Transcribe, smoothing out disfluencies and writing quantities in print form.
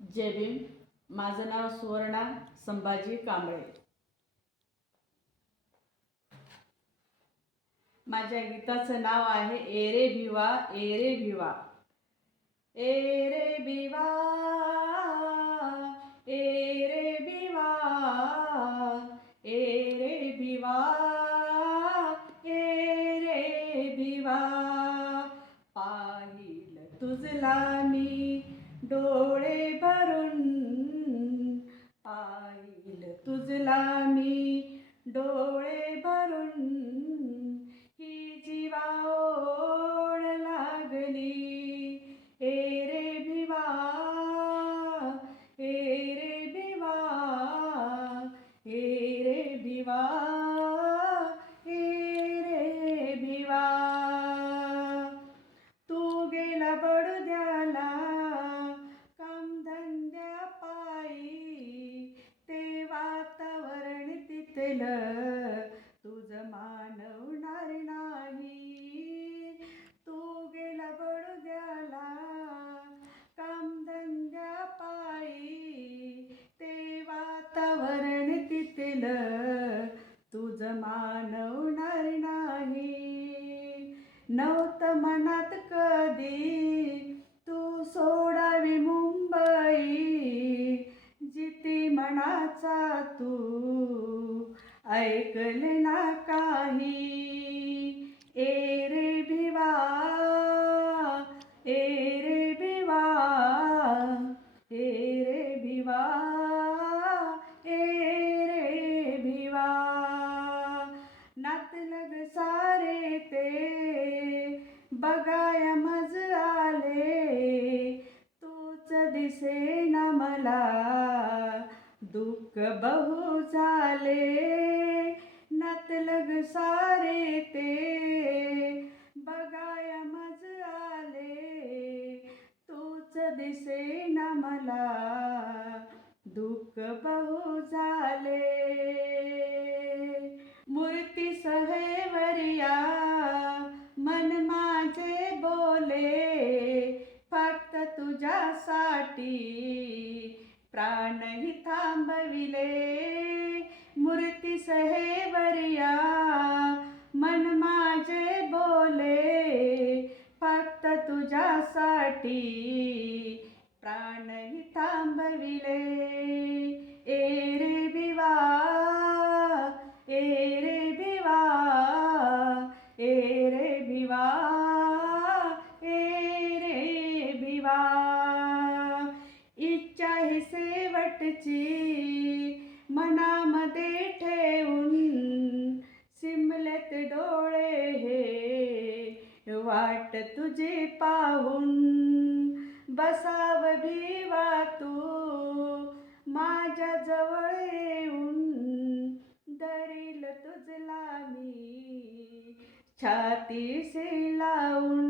जय भीम. माझं नाव सुवर्णा संभाजी कांबळे. माझ्या गीताचं नाव आहे एरे भिवा एरे भिवा. एरे भिवा एरे भिवा एरे भिवा एरे भिवा. पाहिलं तुझला मी डोळे भरून, पाहिलं तुझला मी डोळे भरून. ही जीवा ओढ लागली एरे भिवा एरे भिवा एरे भिवा एरे भिवा. तू गेला बडद्याला कामधंद्या पायी, ते वातावरण तिथलं तुझं मानवणार नाही. तू गेला बडद्याला कामधंद्या पायी, ते वातावरण तिथलं तुझं मानवणार नाही. नव्हतं मनात कधी तू सोडावी मुंबई, जिती मनाचा तू ऐकले ना काही. एरे भिवा एरे भिवा एरे भिवा एरे भिवा. नातलग सारे ते बघाया मज आले, तूच दिसेना मला दुःख बहु झाले. नातलग सारे ते बघाया मज आले, तूच दिसेना मला दुःख बहु झाले. मूर्ती सहेवरिया मन माझे बोले, फक्त तुझ्यासाठी प्राणही थांबविले. मूर्ती सहेवरिया मन माझे बोले, फक्त तुझ्यासाठी प्राणही थांबविले. एरे भिवा एरे भिवा एरे भिवा एरे भिवा. इच्छा ही शेवटची मनामध्ये ठेवून, सिमलेत डोळे हे वाट तुझी पाहून. बसाव भिवा तू माझ्या जवळ येऊन, धरील तुझला मी छातीशी लावून.